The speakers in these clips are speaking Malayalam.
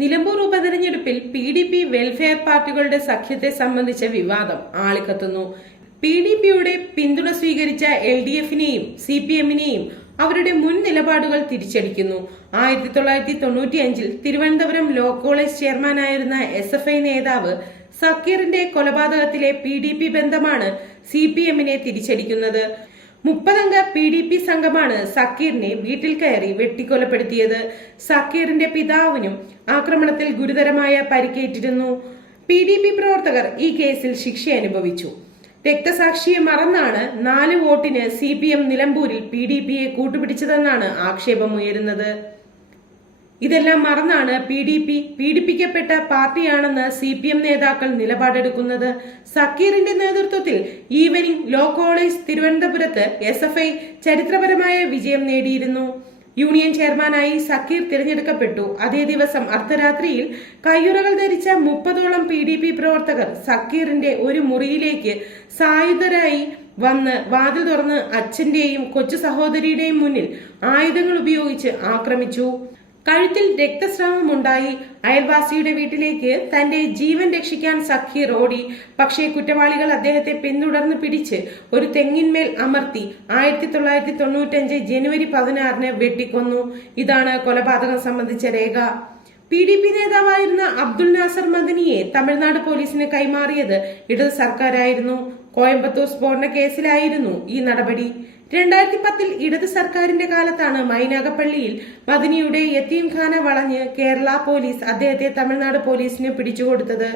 നിലമ്പൂർ ഉപതെരഞ്ഞെടുപ്പിൽ പി ഡി പി വെൽഫെയർ പാർട്ടികളുടെ സഖ്യത്തെ സംബന്ധിച്ച വിവാദം ആളിക്കത്തുന്നു. പി ഡി പിയുടെ പിന്തുണ സ്വീകരിച്ച എൽ ഡി എഫിനെയും സി പി എമ്മിനെയും അവരുടെ മുൻ നിലപാടുകൾ തിരിച്ചടിക്കുന്നു. ആയിരത്തി തൊള്ളായിരത്തി തൊണ്ണൂറ്റി അഞ്ചിൽ തിരുവനന്തപുരം ലോ കോളേജ് ചെയർമാനായിരുന്ന എസ് എഫ് ഐ നേതാവ് സക്കീറിന്റെ കൊലപാതകത്തിലെ പി ഡി പി ബന്ധമാണ് സി പി എമ്മിനെ തിരിച്ചടിക്കുന്നത്. മുപ്പതംഗ പി ഡി പി സംഘമാണ് സക്കീറിനെ വീട്ടിൽ കയറി വെട്ടിക്കൊലപ്പെടുത്തിയത്. സക്കീറിന്റെ പിതാവിനും ആക്രമണത്തിൽ ഗുരുതരമായ പരിക്കേറ്റിരുന്നു. പി ഡി പി പ്രവർത്തകർ ഈ കേസിൽ ശിക്ഷ അനുഭവിച്ചു. രക്തസാക്ഷിയെ മറന്നാണ് നാല് വോട്ടിന് സി പി എം നിലമ്പൂരിൽ പി ഡി പിയെ കൂട്ടുപിടിച്ചതെന്നാണ് ആക്ഷേപമുയരുന്നത്. ഇതെല്ലാം മറന്നാണ് പി ഡി പി പീഡിപ്പിക്കപ്പെട്ട പാർട്ടിയാണെന്ന് സി പി എം നേതാക്കൾ നിലപാടെടുക്കുന്നത്. സക്കീറിന്റെ നേതൃത്വത്തിൽ ഈവനിംഗ് ലോ കോളേജ് തിരുവനന്തപുരത്ത് എസ് എഫ് ഐ ചരിത്രപരമായ വിജയം നേടിയിരുന്നു. യൂണിയൻ ചെയർമാനായി സക്കീർ തിരഞ്ഞെടുക്കപ്പെട്ടു. അതേ ദിവസം അർദ്ധരാത്രിയിൽ കയ്യുറകൾ ധരിച്ച മുപ്പതോളം പി ഡി പി പ്രവർത്തകർ സക്കീറിന്റെ ഒരു മുറിയിലേക്ക് സായുധരായി വന്ന് വാതിൽ തുറന്ന് അച്ഛന്റെയും കൊച്ചു സഹോദരിയുടെയും മുന്നിൽ ആയുധങ്ങൾ ഉപയോഗിച്ച് ആക്രമിച്ചു. കഴുത്തിൽ രക്തസ്രാവമുണ്ടായി. അയൽവാസിയുടെ വീട്ടിലേക്ക് തന്റെ ജീവൻ രക്ഷിക്കാൻ സഖീർ റോഡി പക്ഷേ കുറ്റവാളികൾ അദ്ദേഹത്തെ പിന്തുടർന്ന് പിടിച്ച് ഒരു തെങ്ങിന്മേൽ അമർത്തി ആയിരത്തി തൊള്ളായിരത്തി തൊണ്ണൂറ്റഞ്ച് ജനുവരി പതിനാറിന് വെട്ടിക്കൊന്നു. ഇതാണ് കൊലപാതകം സംബന്ധിച്ച രേഖ. പി ഡി പി നേതാവായിരുന്ന അബ്ദുൽ നാസർ മദനിയെ തമിഴ്നാട് പോലീസിന് കൈമാറിയത് ഇടത് സർക്കാരായിരുന്നു. കോയമ്പത്തൂർ സ്ഫോടന കേസിലായിരുന്നു ഈ നടപടി. രണ്ടായിരത്തി പത്തിൽ ഇടത് സർക്കാരിന്റെ കാലത്താണ് മൈനാഗപ്പള്ളിയിൽ മദനിയുടെ യത്തീംഖാന വളഞ്ഞ് കേരള പോലീസ് അദ്ദേഹത്തെ തമിഴ്നാട് പോലീസിന് പിടിച്ചുകൊടുത്തത്.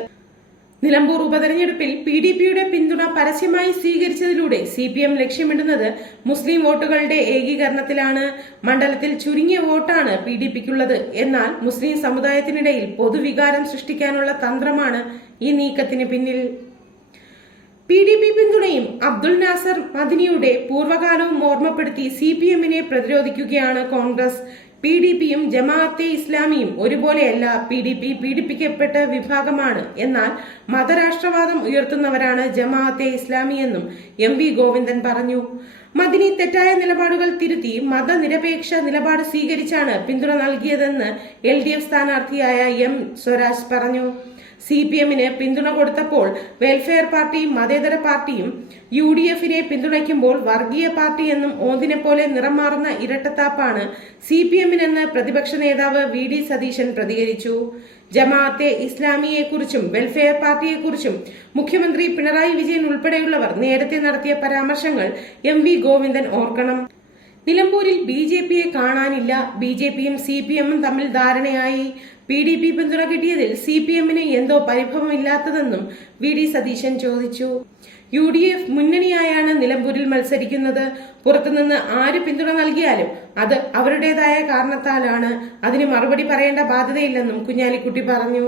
നിലമ്പൂർ ഉപതെരഞ്ഞെടുപ്പിൽ പി ഡി പിയുടെ പിന്തുണ പരസ്യമായി സ്വീകരിച്ചതിലൂടെ സി പി എം ലക്ഷ്യമിടുന്നത് മുസ്ലിം വോട്ടുകളുടെ ഏകീകരണത്തിലാണ്. മണ്ഡലത്തിൽ ചുരുങ്ങിയ വോട്ടാണ് പി ഡി പിക്കുള്ളത്. എന്നാൽ മുസ്ലിം സമുദായത്തിനിടയിൽ പൊതുവികാരം സൃഷ്ടിക്കാനുള്ള തന്ത്രമാണ് ഈ നീക്കത്തിന് പിന്നിൽ. പി ഡി പി പിന്തുണയും അബ്ദുൾ നാസർ മദിനിയുടെ പൂർവകാലവും ഓർമ്മപ്പെടുത്തി സി പി എമ്മിനെ പ്രതിരോധിക്കുകയാണ് കോൺഗ്രസ്. പി ഡി പിയും ജമാഅത്തെ ഇസ്ലാമിയും ഒരുപോലെയല്ല പി ഡി പി പീഡിപ്പിക്കപ്പെട്ട വിഭാഗമാണ്. എന്നാൽ മതരാഷ്ട്രവാദം ഉയർത്തുന്നവരാണ് ജമാഅത്തെ ഇസ്ലാമിയെന്നും എം വി ഗോവിന്ദൻ പറഞ്ഞു. മദിനി തെറ്റായ നിലപാടുകൾ തിരുത്തി മതനിരപേക്ഷ നിലപാട് സ്വീകരിച്ചാണ് പിന്തുണ നൽകിയതെന്ന് എൽ ഡി എഫ് സ്ഥാനാർത്ഥിയായ എം സ്വരാജ് പറഞ്ഞു. സി പി എമ്മിന് പിന്തുണ കൊടുത്തപ്പോൾ വെൽഫെയർ പാർട്ടിയും മതേതര പാർട്ടിയും യു ഡി എഫിനെ പിന്തുണയ്ക്കുമ്പോൾ വർഗീയ പാർട്ടി എന്നും ഓന്തിനെ പോലെ നിറം മാറുന്ന ഇരട്ടത്താപ്പാണ് സി പി എമ്മിനെന്ന് പ്രതിപക്ഷ നേതാവ് വി ഡി സതീശൻ പ്രതികരിച്ചു. ജമാഅത്തെ ഇസ്ലാമിയെക്കുറിച്ചും വെൽഫെയർ പാർട്ടിയെക്കുറിച്ചും മുഖ്യമന്ത്രി പിണറായി വിജയൻ ഉൾപ്പെടെയുള്ളവർ നേരത്തെ നടത്തിയ പരാമർശങ്ങൾ എം വി ഗോവിന്ദൻ ഓർക്കണം. നിലമ്പൂരിൽ ബി ജെ പിയെ കാണാനില്ല. ബി ജെ പിയും സി പി എമ്മും തമ്മിൽ ധാരണയായി. പി ഡി പി പിന്തുണ കിട്ടിയതിൽ സി പി എമ്മിന് എന്തോ പരിഭവമില്ലാത്തതെന്നും വി ഡി സതീശൻ ചോദിച്ചു. യു ഡി എഫ് മുന്നണിയായാണ് നിലമ്പൂരിൽ മത്സരിക്കുന്നത്. പുറത്തുനിന്ന് ആര് പിന്തുണ നൽകിയാലും അത് അവരുടേതായ കാരണത്താലാണ്. അതിന് മറുപടി പറയേണ്ട ബാധ്യതയില്ലെന്നും കുഞ്ഞാലിക്കുട്ടി പറഞ്ഞു.